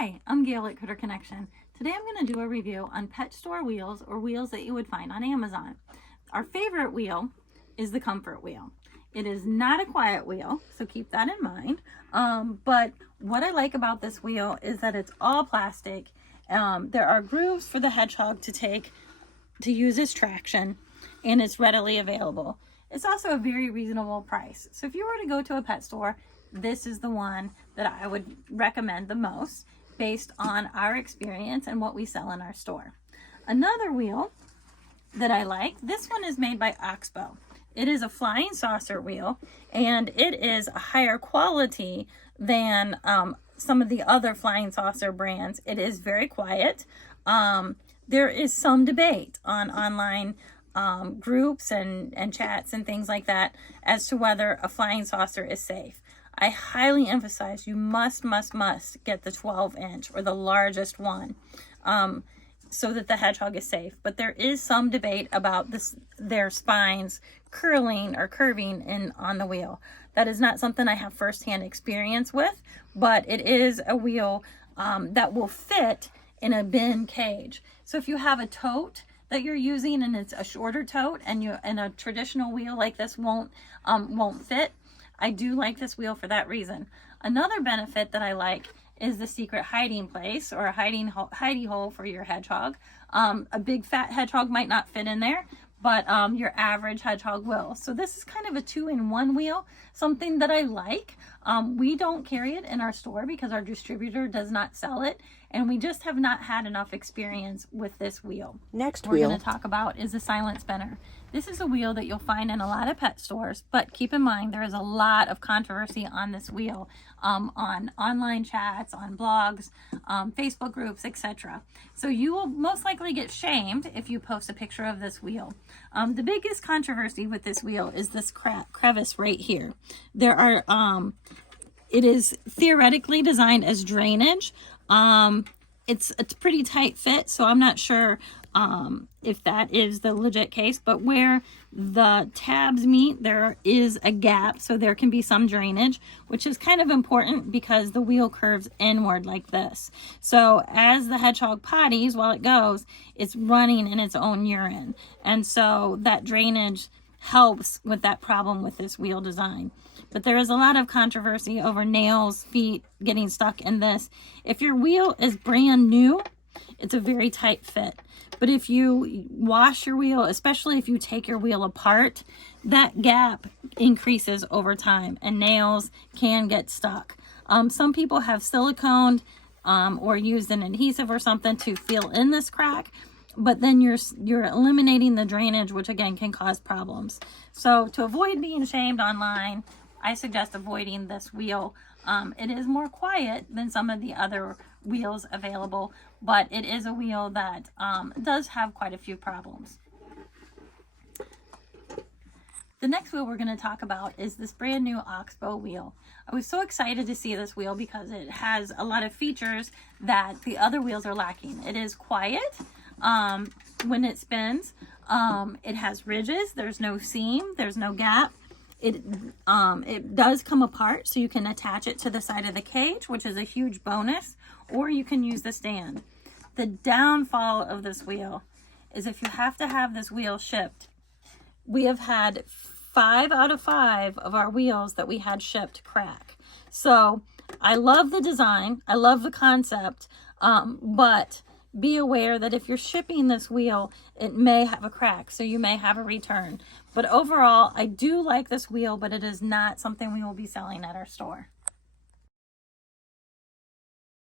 Hi, I'm Gail at Critter Connection. Today I'm going to do a review on pet store wheels, or wheels that you would find on Amazon. Our favorite wheel is the comfort wheel. It is not a quiet wheel, so keep that in mind. But what I like about this wheel is that it's all plastic. There are grooves for the hedgehog to use as traction, and it's readily available. It's also a very reasonable price. So if you were to go to a pet store, this is the one that I would recommend the most based on our experience and what we sell in our store. Another wheel that I like, this one is made by Oxbow. It is a flying saucer wheel, and it is a higher quality than some of the other flying saucer brands. It is very quiet. There is some debate on online groups and chats and things like that as to whether a flying saucer is safe. I highly emphasize you must get the 12-inch or the largest one so that the hedgehog is safe. But there is some debate about their spines curling or curving on the wheel. That is not something I have firsthand experience with, but it is a wheel that will fit in a bin cage. So if you have a tote that you're using and it's a shorter tote and a traditional wheel like this won't fit, I do like this wheel for that reason. Another benefit that I like is the secret hiding place, or a hidey hole for your hedgehog. A big fat hedgehog might not fit in there, but your average hedgehog will. So this is kind of a 2-in-1 wheel, something that I like. We don't carry it in our store because our distributor does not sell it, and we just have not had enough experience with this wheel. Next wheel we're going to talk about is the silent spinner. This is a wheel that you'll find in a lot of pet stores, but keep in mind there is a lot of controversy on this wheel, on online chats, on blogs, Facebook groups, etc. So you will most likely get shamed if you post a picture of this wheel. The biggest controversy with this wheel is this crevice right here. There are, it is theoretically designed as drainage. It's a pretty tight fit, so I'm not sure if that is the legit case, but where the tabs meet, there is a gap, so there can be some drainage, which is kind of important because the wheel curves inward like this. So as the hedgehog potties, while it goes, it's running in its own urine, and so that drainage helps with that problem with this wheel design. But there is a lot of controversy over nails, feet getting stuck in this. If your wheel is brand new, it's a very tight fit. But if you wash your wheel, especially if you take your wheel apart, that gap increases over time and nails can get stuck. Some people have siliconed or used an adhesive or something to fill in this crack, but then you're eliminating the drainage, which again can cause problems. So to avoid being shamed online, I suggest avoiding this wheel. It is more quiet than some of the other wheels available, but it is a wheel that does have quite a few problems. The next wheel we're going to talk about is this brand new Oxbow wheel. I was so excited to see this wheel because it has a lot of features that the other wheels are lacking. It is quiet when it spins. It has ridges. There's no seam. There's no gap. It does come apart, so you can attach it to the side of the cage, which is a huge bonus, or you can use the stand. The downfall of this wheel is if you have to have this wheel shipped. We have had 5 out of 5 of our wheels that we had shipped crack. So I love the design, I love the concept, but be aware that if you're shipping this wheel, it may have a crack, so you may have a return. But overall, I do like this wheel, but it is not something we will be selling at our store.